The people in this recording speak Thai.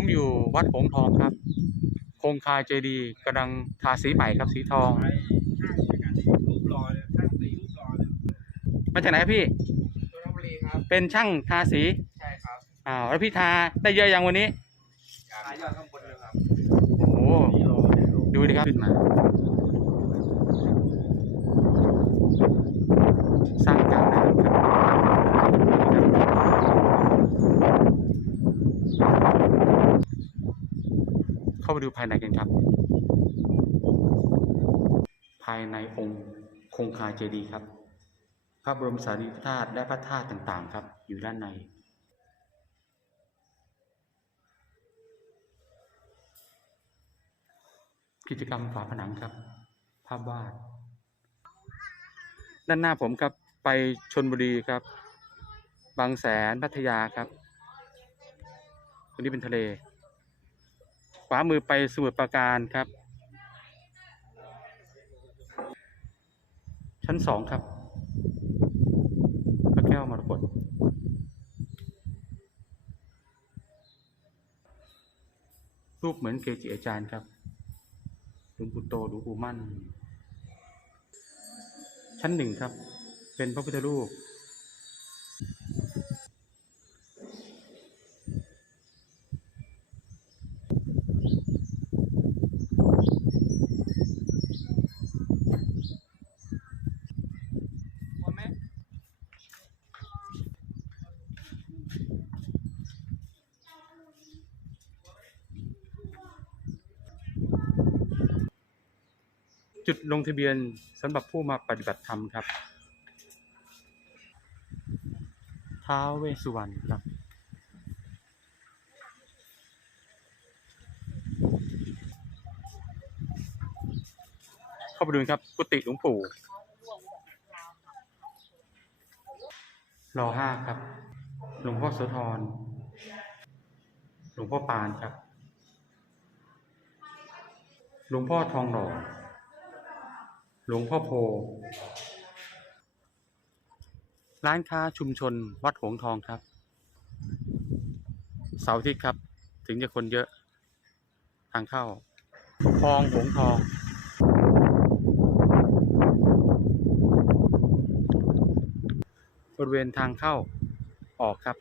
ผมอยู่วัดหงส์ทองครับโครงคาเจดีย์กำลังทาสีใหม่ครับสีทองไปช่างในการที่รูปรอเลยช่างสีรูปรอเลยมาจากไหนครับพี่นนทบุรีครับเป็นช่างทาสีใช่ครับอ้าวแล้วพี่ทาได้เยอะยังวันนี้ขายยอดข้างบนเลยครับโอ้โหนี่รอเนี่ยรูปดูดิครับขึ้นมา สร้างจากน้ำครับ เข้าไปดูภายในกันครับ ภายในองค์คงคาเจดีย์ครับ พระบรมสารีริกธาตุและพระธาตุต่างๆ ครับ อยู่ด้านในกิจกรรมฝาผนังครับ ภาพวาด ด้านหน้าผมครับไปชนบุรีครับ บางแสนพัทยาครับตรงนี้เป็นทะเล ขวามือไปสมุทรปราการครับ ชั้นสองครับพระแก้วมรกตรูปเหมือนเกจิอาจารย์ครับหลวงปู่โตหลวงปู่มั่น ชั้นหนึ่งครับ เป็นพระพุทธรูป จุดลงทะเบียนสำหรับผู้มาปฏิบัติธรรมครับ ท้าวเวสสุวรรณครับ เข้าไปดูครับกุฏิหลวงปู่รอห้าครับ หลวงพ่อโสธร หลวงพ่อปานครับ หลวงพ่อทองหล่อ หลวงพ่อโพ ร้านค้าชุมชนวัดหงทองครับ เสาร์อาทิตย์ครับ ถึงจะคนเยอะ ทางเข้าคลองหงทอง บริเวณทางเข้าออกครับ